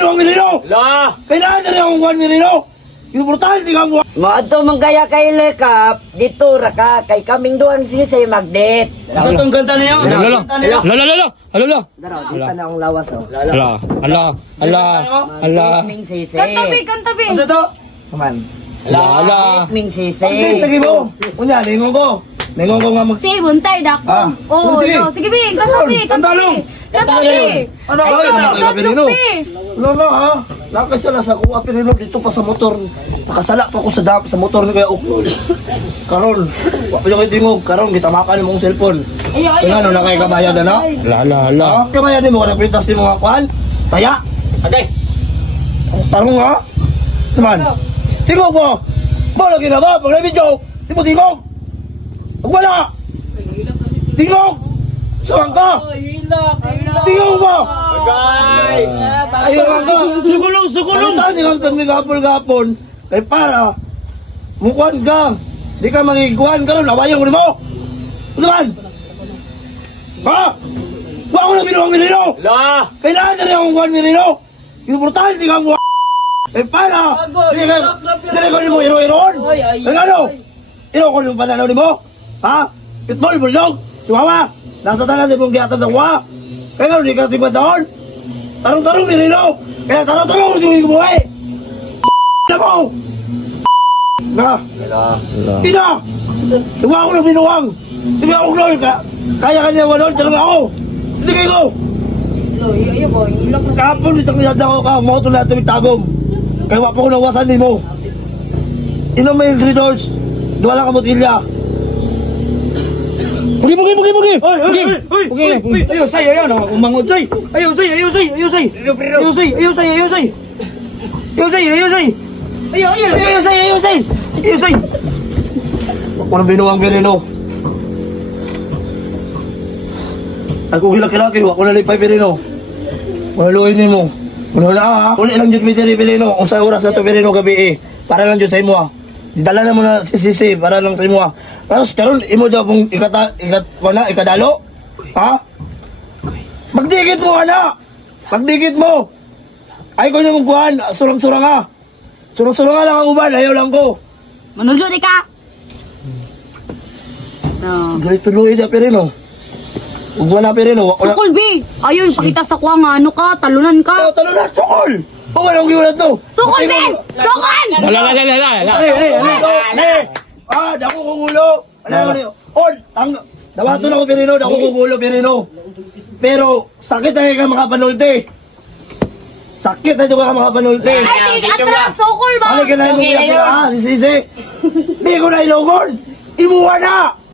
binuang milino! La! Kailangan na rin akong 1 milino! Importante ka mo! Maadto man kaya kay Lekap, dito ra ka kay kaming duang sisay magdet. Sa itong ganda na yun! Lolo, lolo, lolo, lolo. Daraw, dito na akong lawas oh. Ala, ala, ala, ala, Kaming sisay. Kantabi, kantabi. Ano to? Kuman. ala, ala. Kaming Pagkit, sisay. lagi mo! Kunya, lingon ko! Lingon ko nga mag... Si bonsai dako. Ah. Oo, Sige. no. Sige, Bing. Kantabi, Ano, kantabi. Kantabi. Ano ba? so, Ano ba? pi. Wala na ha. Nakasala sa kuha pinilo dito pa sa motor. Nakasala pa ako sa dap sa motor ni Kuya Uklol. Karon, wa pa yung tingog. Karon, gitamakan mo mong cellphone. Ayaw, Kaya ano na kay kabayan na na? Ala, ala, ala. Ha? Kabayan mo, kanang pintas ni mga kwan? Taya? Agay! Tarong ha? Naman. Tingog mo! Bala gina ba? Pag na-video, di mo tingog! Wala! Tingog! Saan ka? Tingog mo! Agay! Ayun ka. Sugulong, sugulong. Saan di kang kami gapon-gapon? Ay para. Mukhaan ka. Di ka mangiguan ka ron. Awayang mo. Ano man? Ha? Wa ko na binuang milino. La! Kailangan na rin akong 1 milino. Importante ka mo. Ay para. Di ka, di ka mo iro-iroon. Ay ano? Iro ko yung pananaw ni mo? Ha? Pitbull, bulldog, chihuahua. Nasa tanan di mong giyatan ng wa. Kaya nga, di ka tingwa doon. Tarong-tarong nilino. Kaya tarong-tarong hindi mo buhay. Na mo! Na! Ina! Tuwa ako ng binuwang. Sige ako ka. Kaya ka niya walon, talong ako. Sige ko. Kapon dito kaya ako ka, mo ito lahat ng tagom. Kaya wapa ko nawasan ni mo. Inom mo yung gridors. Duwala ka botilya. Pugi, pugi, pugi, pugi. Oy, oy, oy, oy, oy, ayaw say, ayaw na, umangod say. Ayaw say, ayaw say, ayaw say. Ayaw say, ayaw say, ayaw say. Ayaw say, ayaw say. Ayaw, ayaw. Ayaw say, ayaw say. Ayaw say. Ako nang binuwang veneno. Ako hilak-hilaki, ako na lipay veneno. Maluin mo. Wala na ha. Uli lang dyan may diri veneno. Kung sa oras na to veneno gabi eh. Para lang dyan sa imo ha. Dala na mo na si Sisi para lang sa imo ha. Tapos karon imo daw kung ikata, ikat, wala, ikadalo. Ha? Magdikit mo ana. Magdikit mo. Ay ko na mong kuhan. Surang-surang ha. Surang-surang nga lang ang uban. Ayaw lang ko. Manulyo di ka. No. Gay tuloy na perino. Ug wala perino. Wala. Sukol, B. Ayaw, ipakita sa kuha nga, ano ka, talunan ka. Talo talo na Kung walang giulat no. Sukol, B! Sukol! Ala, ala, ala, ala, ala. Hey, hey, hey, hey. Ah, dako kugulo. Wala ko niyo. Ol, tang Dawato na ko perino, dako kugulo perino. Pero sakit na ka makapanulti. Sakit na ka makapanulti. Ay, sige, atras, sukol ba? Ano ka na mo kaya ah, si Sisi? Di ko na ilogon. Imuwa na.